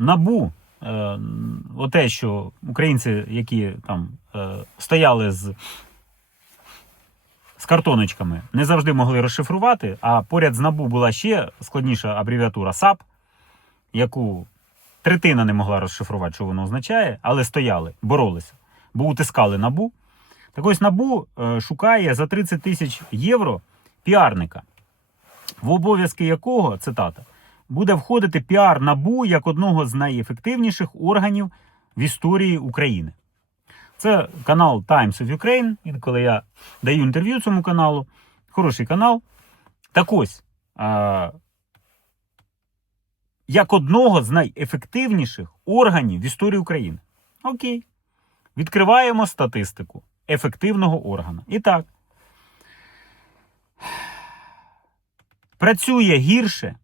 набу, е, оте, що українці, які там е, стояли з, з картоночками, не завжди могли розшифрувати, а поряд з набу була ще складніша абревіатура САП, яку третина не могла розшифрувати, що воно означає, але стояли, боролися, бо утискали набу. Так ось набу е, шукає за 30 тисяч євро піарника, в обов'язки якого, цитата, буде входити піар набу як одного з найефективніших органів в історії України. Це канал Times of Ukraine. Інколи я даю інтерв'ю цьому каналу. Хороший канал. Так ось, е, як одного з найефективніших органів в історії України. Окей. Відкриваємо статистику ефективного органу. І так. Працює гірше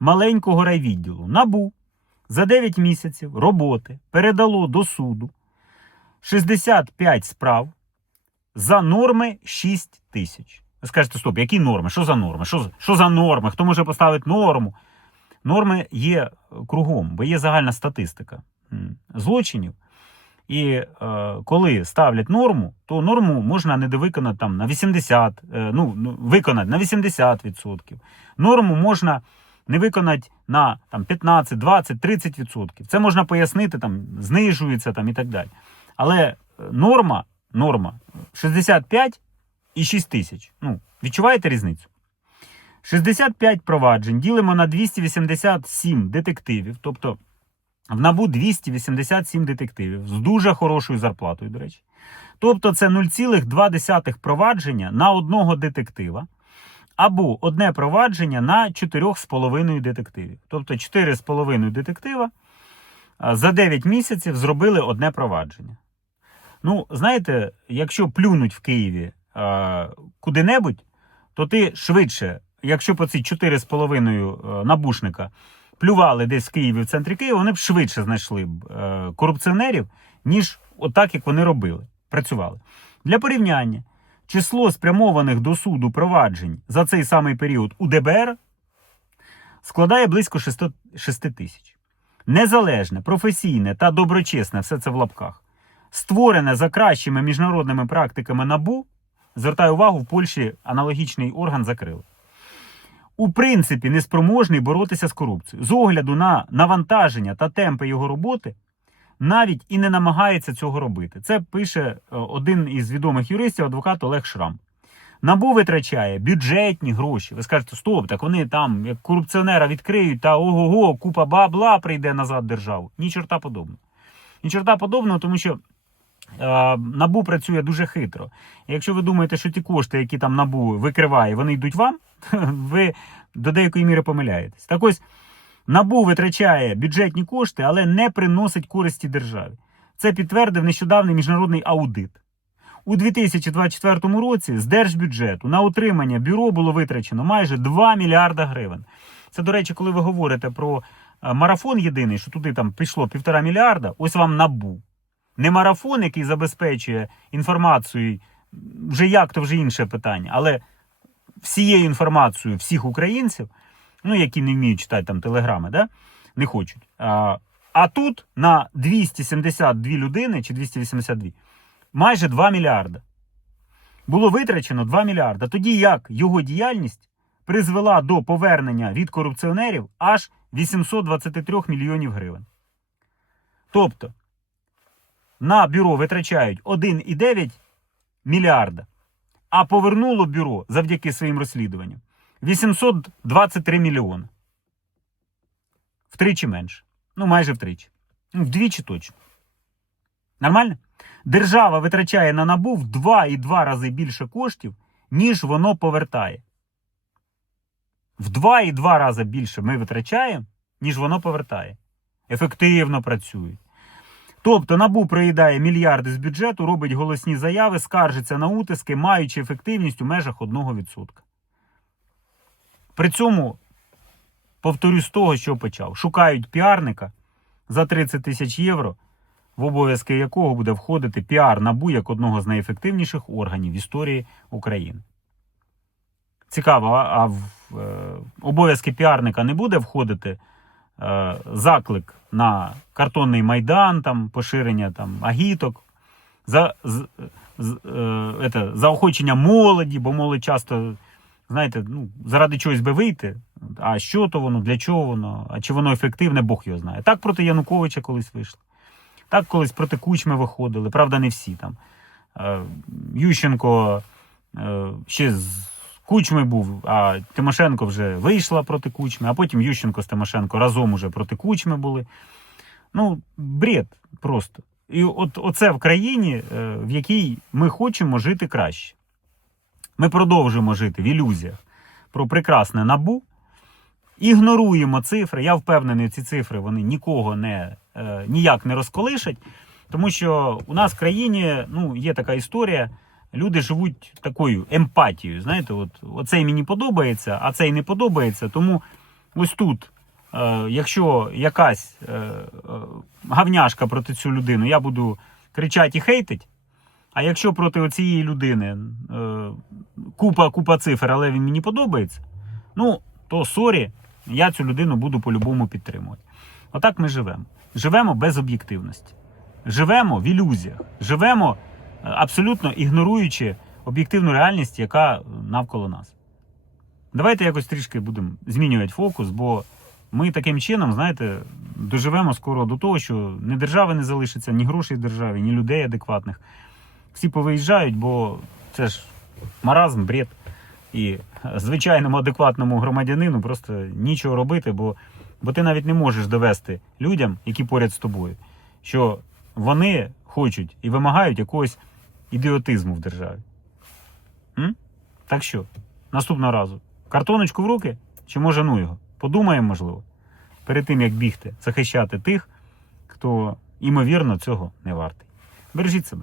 маленького райвідділу. Набу за 9 місяців роботи передало до суду 65 справ за норми 6 тисяч. Ви скажете, стоп, які норми? Що за норми? Що, за- що за норми? Хто може поставити норму? Норми є е, кругом, бо є загальна статистика злочинів. І е, коли ставлять норму, то норму можна недовиконати там на 80, е, ну, ну, виконати на 80%. Норму можна не виконати на там, 15, 20, 30%. Це можна пояснити, там, знижується там, і так далі. Але е, норма, норма 65 і 6 тисяч. Ну, відчуваєте різницю? 65 проваджень ділимо на 287 детективів, тобто в набу 287 детективів з дуже хорошою зарплатою, до речі. Тобто це 0,2 провадження на одного детектива, або одне провадження на 4,5 детективів. Тобто 4,5 детектива за 9 місяців зробили одне провадження. Ну, знаєте, якщо плюнуть в Києві а, куди-небудь, то ти швидше, якщо по ці 4,5 е, набушника плювали десь в Києві в центрі Києва, вони б швидше знайшли б е, корупціонерів, ніж отак, як вони робили, працювали. Для порівняння, число спрямованих до суду проваджень за цей самий період у ДБР складає близько 6 тисяч. Незалежне, професійне та доброчесне, все це в лапках, створене за кращими міжнародними практиками НАБУ, звертаю увагу, в Польщі аналогічний орган закрили у принципі неспроможний боротися з корупцією. З огляду на навантаження та темпи його роботи, навіть і не намагається цього робити. Це пише е, один із відомих юристів, адвокат Олег Шрам. Набу витрачає бюджетні гроші. Ви скажете, стоп, так вони там, як корупціонера відкриють, та ого-го, купа бабла прийде назад державу. Ні чорта подобного. Ні чорта подобного, тому що е, набу працює дуже хитро. Якщо ви думаєте, що ті кошти, які там набу викриває, вони йдуть вам, ви до деякої міри помиляєтесь. Так ось набу витрачає бюджетні кошти, але не приносить користі державі. Це підтвердив нещодавний міжнародний аудит. У 2024 році з держбюджету на утримання бюро було витрачено майже 2 мільярда гривень. Це, до речі, коли ви говорите про е, марафон єдиний, що туди там пішло півтора мільярда, ось вам набу. Не марафон, який забезпечує інформацією, вже як, то вже інше питання, але всією інформацією всіх українців, ну, які не вміють читати там телеграми, да? не хочуть. А, а тут на 272 людини чи 282 майже 2 мільярда. Було витрачено 2 мільярда. Тоді як його діяльність призвела до повернення від корупціонерів аж 823 мільйонів гривень. Тобто на бюро витрачають 1,9 мільярда, а повернуло бюро завдяки своїм розслідуванням 823 мільйони. Втричі менше. Ну, майже втричі. Ну, вдвічі точно. Нормально? Держава витрачає на набу в 2,2 рази більше коштів, ніж воно повертає. В 2,2 рази більше ми витрачаємо, ніж воно повертає. Ефективно працюють. Тобто набу проїдає мільярди з бюджету, робить голосні заяви, скаржиться на утиски, маючи ефективність у межах 1%. При цьому, повторюсь з того, що почав, шукають піарника за 30 тисяч євро, в обов'язки якого буде входити піар набу як одного з найефективніших органів історії України. Цікаво, а в е, обов'язки піарника не буде входити е, заклик на картонний майдан, там, поширення там, агіток, за, з, з, е, это, заохочення молоді, бо молодь часто, знаєте, ну, заради чогось би вийти. А що то воно, для чого воно, а чи воно ефективне, Бог його знає. Так проти Януковича колись вийшло. Так колись проти Кучми виходили, правда, не всі там. Е, Ющенко е, ще з Кучми був, а Тимошенко вже вийшла проти Кучми, а потім Ющенко з Тимошенко разом уже проти Кучми були. Ну, бред просто. І от оце в країні, е, в якій ми хочемо жити краще. Ми продовжуємо жити в ілюзіях про прекрасне набу, ігноруємо цифри. Я впевнений, ці цифри вони нікого не, е, ніяк не розколишать, тому що у нас в країні ну, є така історія. Люди живуть такою емпатією. Знаєте, от оцей мені подобається, а цей не подобається. Тому ось тут, е, якщо якась е, е, гавняшка проти цю людину, я буду кричати і хейтить. А якщо проти цієї людини е, купа, купа цифр, але він мені подобається, ну то сорі, я цю людину буду по-любому підтримувати. Отак ми живемо. Живемо без об'єктивності. Живемо в ілюзіях. Живемо е, абсолютно ігноруючи об'єктивну реальність, яка навколо нас. Давайте якось трішки будемо змінювати фокус, бо ми таким чином, знаєте, доживемо скоро до того, що ні держави не залишиться, ні грошей в державі, ні людей адекватних. Всі повиїжджають, бо це ж маразм, бред. І звичайному адекватному громадянину просто нічого робити, бо, бо ти навіть не можеш довести людям, які поряд з тобою, що вони хочуть і вимагають якогось ідіотизму в державі. М? Так що, наступного разу, картоночку в руки, чи може ну його? Подумаємо, можливо, перед тим як бігти, захищати тих, хто, імовірно, цього не вартий. Бережіть себе.